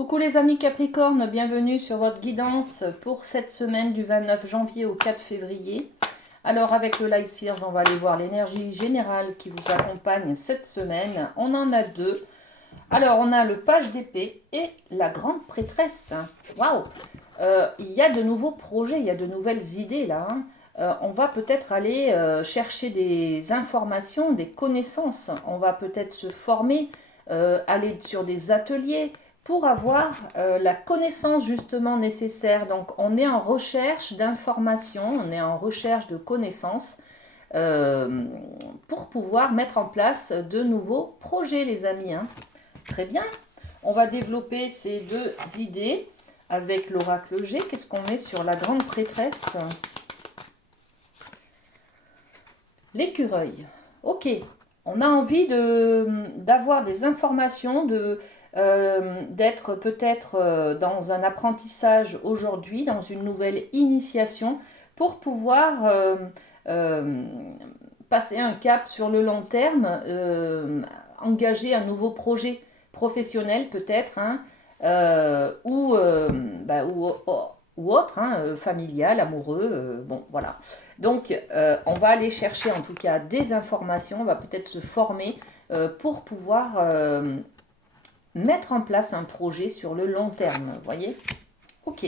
Coucou les amis Capricorne, bienvenue sur votre guidance pour cette semaine du 29 janvier au 4 février. Alors avec le Light Seers, on va aller voir l'énergie générale qui vous accompagne cette semaine. On en a deux. Alors on a le page d'épée et la grande prêtresse. Waouh! Il y a de nouveaux projets, il y a de nouvelles idées là. On va peut-être aller chercher des informations, des connaissances. On va peut-être se former, aller sur des ateliers pour avoir la connaissance justement nécessaire. Donc on est en recherche d'informations, on est en recherche de connaissances euh, pour pouvoir mettre en place de nouveaux projets les amis. Hein. Très bien. On va développer ces deux idées avec l'oracle G. Qu'est-ce qu'on met sur la grande prêtresse? L'écureuil. Ok. On a envie d'avoir des informations, d'être peut-être dans un apprentissage aujourd'hui, dans une nouvelle initiation, pour pouvoir euh, passer un cap sur le long terme, engager un nouveau projet professionnel peut-être, hein, ou autre, hein, familial, amoureux, bon voilà. Donc on va aller chercher en tout cas des informations, on va peut-être se former pour pouvoir mettre en place un projet sur le long terme, vous voyez? Ok.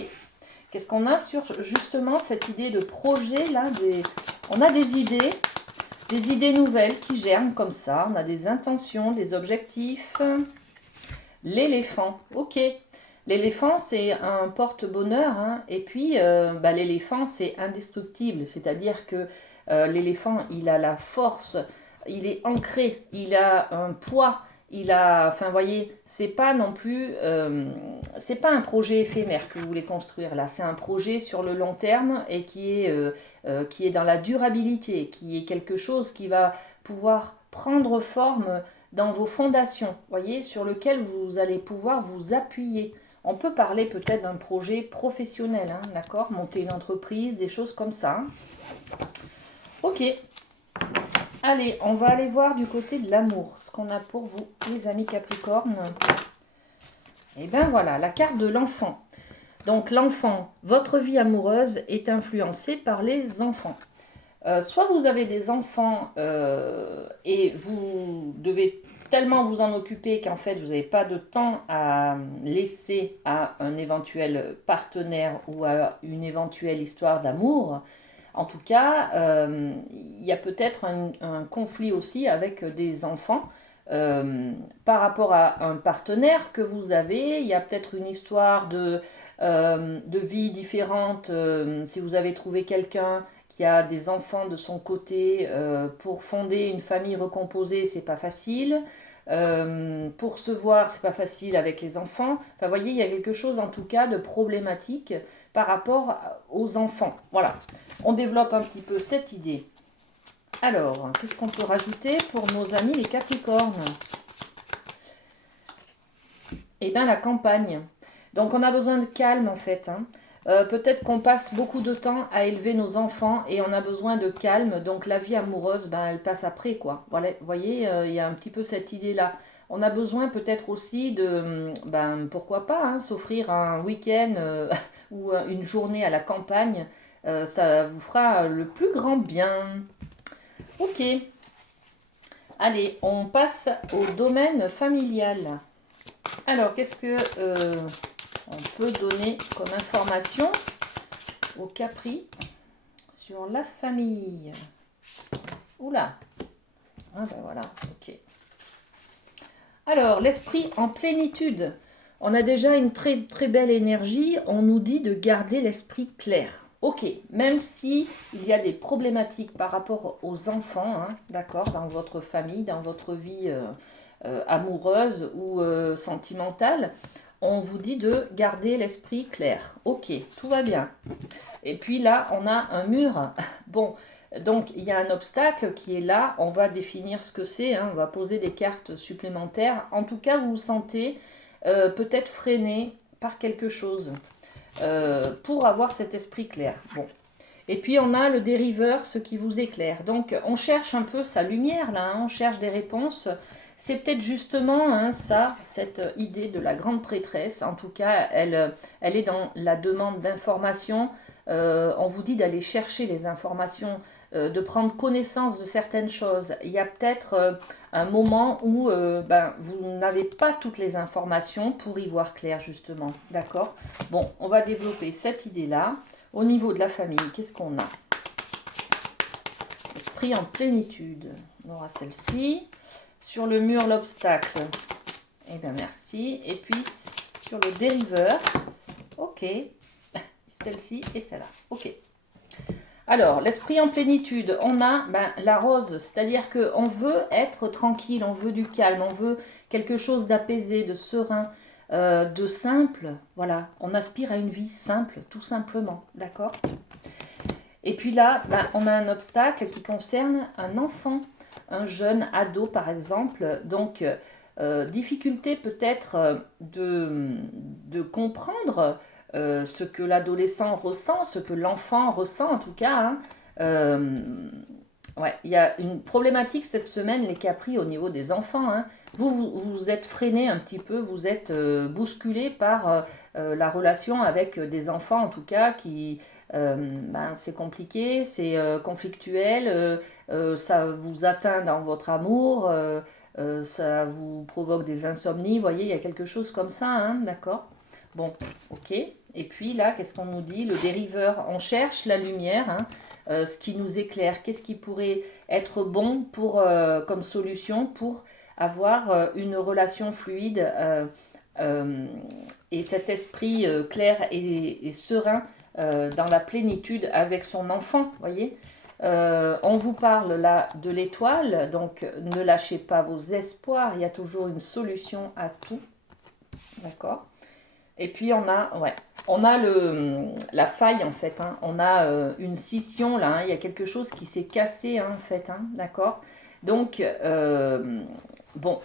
Qu'est-ce qu'on a sur justement cette idée de projet là On a des idées nouvelles qui germent comme ça, on a des intentions, des objectifs. L'éléphant, ok. L'éléphant, c'est un porte-bonheur, hein. Et puis l'éléphant, c'est indestructible, c'est-à-dire que l'éléphant, il a la force, il est ancré, il a un poids, enfin, vous voyez, c'est pas non plus, c'est pas un projet éphémère que vous voulez construire là, c'est un projet sur le long terme et qui est dans la durabilité, qui est quelque chose qui va pouvoir prendre forme dans vos fondations, voyez, sur lequel vous allez pouvoir vous appuyer. On peut parler peut-être d'un projet professionnel, hein, d'accord? Monter une entreprise, des choses comme ça. Hein. Ok. Allez, on va aller voir du côté de l'amour, ce qu'on a pour vous, les amis Capricorne. Et bien voilà, la carte de l'enfant. Donc l'enfant, votre vie amoureuse est influencée par les enfants. Soit vous avez des enfants et vous devez tellement vous en occuper qu'en fait vous n'avez pas de temps à laisser à un éventuel partenaire ou à une éventuelle histoire d'amour. En tout cas, il y a peut-être un conflit aussi avec des enfants par rapport à un partenaire que vous avez. Il y a peut-être une histoire de vie différente si vous avez trouvé quelqu'un qui a des enfants de son côté, pour fonder une famille recomposée, c'est pas facile. Pour se voir, c'est pas facile avec les enfants. Enfin, vous voyez, il y a quelque chose en tout cas de problématique par rapport aux enfants. Voilà, on développe un petit peu cette idée. Alors, qu'est-ce qu'on peut rajouter pour nos amis les Capricornes? Eh bien, la campagne. Donc, on a besoin de calme en fait. Hein. Peut-être qu'on passe beaucoup de temps à élever nos enfants et on a besoin de calme. Donc la vie amoureuse, ben, elle passe après, quoi. Voilà, vous voyez, il y a un petit peu cette idée-là. On a besoin peut-être aussi de, ben, pourquoi pas, hein, s'offrir un week-end ou une journée à la campagne. Ça vous fera le plus grand bien. Ok. Allez, on passe au domaine familial. Alors, qu'est-ce que on peut donner comme information au Capri sur la famille? Oula. Ah ben voilà, ok. Alors, l'esprit en plénitude. On a déjà une très très belle énergie. On nous dit de garder l'esprit clair. Ok, même si il y a des problématiques par rapport aux enfants, hein, d'accord, dans votre famille, dans votre vie amoureuse ou sentimentale, on vous dit de garder l'esprit clair. Ok, tout va bien. Et puis là, on a un mur. Bon, donc il y a un obstacle qui est là. On va définir ce que c'est. Hein, on va poser des cartes supplémentaires. En tout cas, vous vous sentez peut-être freiné par quelque chose pour avoir cet esprit clair. Bon. Et puis on a le dériveur, ce qui vous éclaire. Donc on cherche un peu sa lumière là. Hein, on cherche des réponses. c'est peut-être justement hein, ça, cette idée de la grande prêtresse. En tout cas, elle est dans la demande d'informations. On vous dit d'aller chercher les informations, de prendre connaissance de certaines choses. Il y a peut-être un moment où ben, vous n'avez pas toutes les informations pour y voir clair, justement. D'accord? Bon, on va développer cette idée-là. Au niveau de la famille, qu'est-ce qu'on a? Esprit en plénitude. On aura celle-ci. Sur le mur, l'obstacle. Eh bien, merci. Et puis, sur le dériveur. Ok. Celle-ci et celle-là. Ok. Alors, l'esprit en plénitude, on a ben, la rose, c'est-à-dire qu'on veut être tranquille, on veut du calme, on veut quelque chose d'apaisé, de serein, de simple. Voilà, on aspire à une vie simple, tout simplement. D'accord? Et puis là, ben, on a un obstacle qui concerne un enfant, un jeune ado par exemple. Donc, difficulté peut-être de comprendre ce que l'adolescent ressent, ce que l'enfant ressent en tout cas. Hein. Euh, ouais, il y a une problématique cette semaine, les Capris, au niveau des enfants. Hein. Vous êtes freiné un petit peu, vous êtes bousculé par la relation avec des enfants en tout cas qui ben, c'est compliqué, c'est conflictuel, ça vous atteint dans votre amour, ça vous provoque des insomnies, vous voyez, il y a quelque chose comme ça, hein, d'accord? Bon, ok. Et puis là, qu'est-ce qu'on nous dit? Le dériveur, on cherche la lumière, hein, ce qui nous éclaire. Qu'est-ce qui pourrait être bon pour, comme solution pour avoir une relation fluide et cet esprit clair et serein dans la plénitude avec son enfant, voyez. On vous parle là de l'étoile, donc ne lâchez pas vos espoirs, il y a toujours une solution à tout, d'accord. Et puis on a la faille en fait, hein. On a une scission là, hein. Il y a quelque chose qui s'est cassé hein, en fait, hein, d'accord. Donc bon,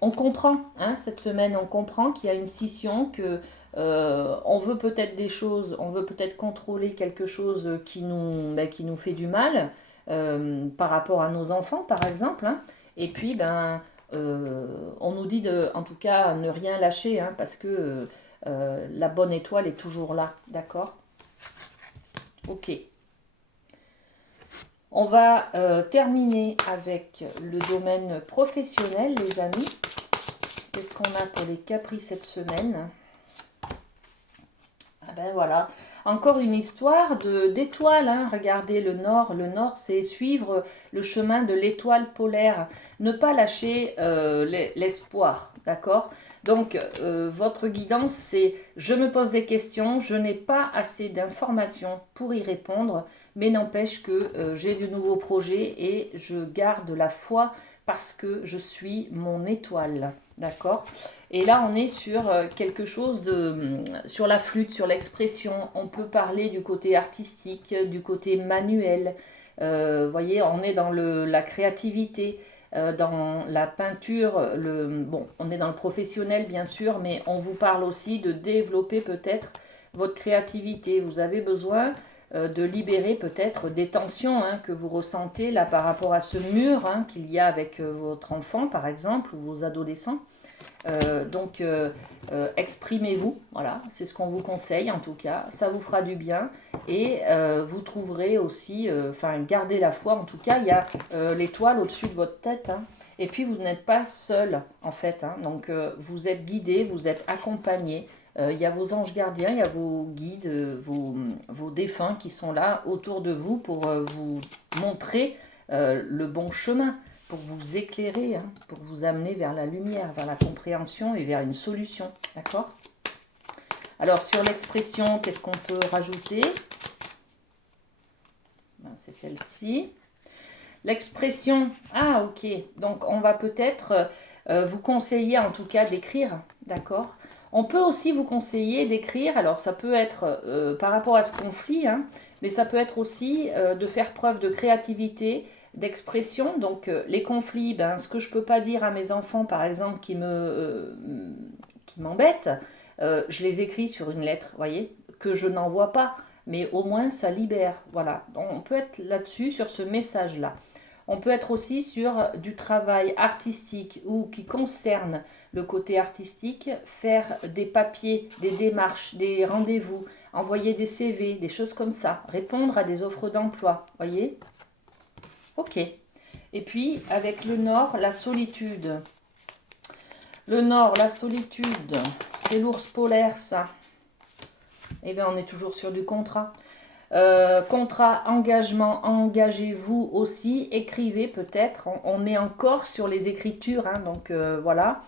on comprend, hein, cette semaine, on comprend qu'il y a une scission, que on veut peut-être des choses, on veut peut-être contrôler quelque chose qui nous fait du mal par rapport à nos enfants par exemple, hein. Et puis ben on nous dit de, en tout cas, ne rien lâcher, hein, parce que la bonne étoile est toujours là, d'accord? Ok. On va terminer avec le domaine professionnel, les amis. Qu'est-ce qu'on a pour les Capris cette semaine? Ah ben voilà, encore une histoire d'étoiles. Hein. Regardez le nord. Le nord, c'est suivre le chemin de l'étoile polaire. Ne pas lâcher l'espoir, d'accord? Donc, votre guidance, c'est je me pose des questions, je n'ai pas assez d'informations pour y répondre, mais n'empêche que j'ai de nouveaux projets et je garde la foi parce que je suis mon étoile, d'accord? Et là, on est sur quelque chose sur la flûte, sur l'expression. On peut parler du côté artistique, du côté manuel. Vous voyez, on est dans la créativité, dans la peinture. Bon, on est dans le professionnel, bien sûr, mais on vous parle aussi de développer peut-être votre créativité. Vous avez besoin de libérer peut-être des tensions hein, que vous ressentez là par rapport à ce mur hein, qu'il y a avec votre enfant, par exemple, ou vos adolescents. Exprimez-vous, voilà, c'est ce qu'on vous conseille en tout cas, ça vous fera du bien et vous trouverez aussi, gardez la foi, en tout cas, il y a l'étoile au-dessus de votre tête, hein, et puis vous n'êtes pas seul en fait, hein, donc vous êtes guidé, vous êtes accompagné, il y a vos anges gardiens, il y a vos guides, vos défunts qui sont là autour de vous pour vous montrer le bon chemin pour vous éclairer, hein, pour vous amener vers la lumière, vers la compréhension et vers une solution. D'accord? Alors, sur l'expression, qu'est-ce qu'on peut rajouter? Ben, c'est celle-ci. L'expression, ah ok, donc on va peut-être vous conseiller en tout cas d'écrire, d'accord? On peut aussi vous conseiller d'écrire, alors ça peut être par rapport à ce conflit, hein, mais ça peut être aussi de faire preuve de créativité, d'expression. Donc les conflits, ben, ce que je ne peux pas dire à mes enfants, par exemple, qui m'embêtent, je les écris sur une lettre, voyez, que je n'envoie pas, mais au moins ça libère. Voilà, on peut être là-dessus, sur ce message-là. On peut être aussi sur du travail artistique ou qui concerne le côté artistique, faire des papiers, des démarches, des rendez-vous, envoyer des CV, des choses comme ça, répondre à des offres d'emploi, voyez? Ok. Et puis, avec le nord, la solitude. Le nord, la solitude, c'est l'ours polaire, ça. Eh bien, on est toujours sur du contrat. Contrat, engagement, engagez-vous aussi, écrivez peut-être, on est encore sur les écritures, hein, donc voilà.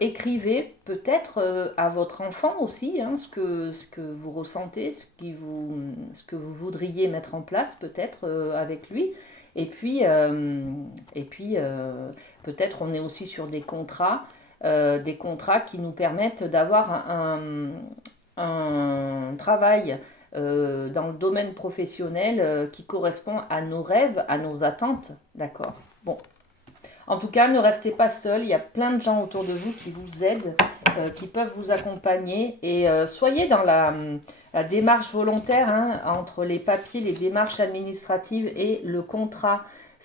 Écrivez peut-être à votre enfant aussi hein, ce que vous ressentez, ce que vous voudriez mettre en place peut-être avec lui. Et puis, peut-être on est aussi sur des contrats qui nous permettent d'avoir un travail dans le domaine professionnel qui correspond à nos rêves, à nos attentes. D'accord. Bon. En tout cas, ne restez pas seul. Il y a plein de gens autour de vous qui vous aident, qui peuvent vous accompagner. Et soyez dans la démarche volontaire hein, entre les papiers, les démarches administratives et le contrat.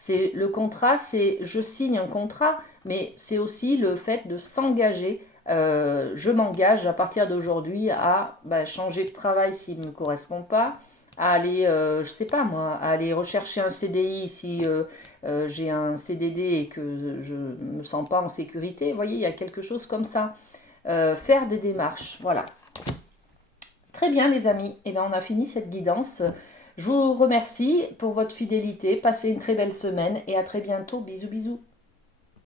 Le contrat, c'est je signe un contrat, mais c'est aussi le fait de s'engager. Je m'engage à partir d'aujourd'hui à changer de travail s'il ne me correspond pas, à aller, je sais pas moi, à aller rechercher un CDI si j'ai un CDD et que je ne me sens pas en sécurité. Vous voyez, il y a quelque chose comme ça. Faire des démarches, voilà. Très bien les amis, et bien, on a fini cette guidance. Je vous remercie pour votre fidélité. Passez une très belle semaine et à très bientôt. Bisous bisous.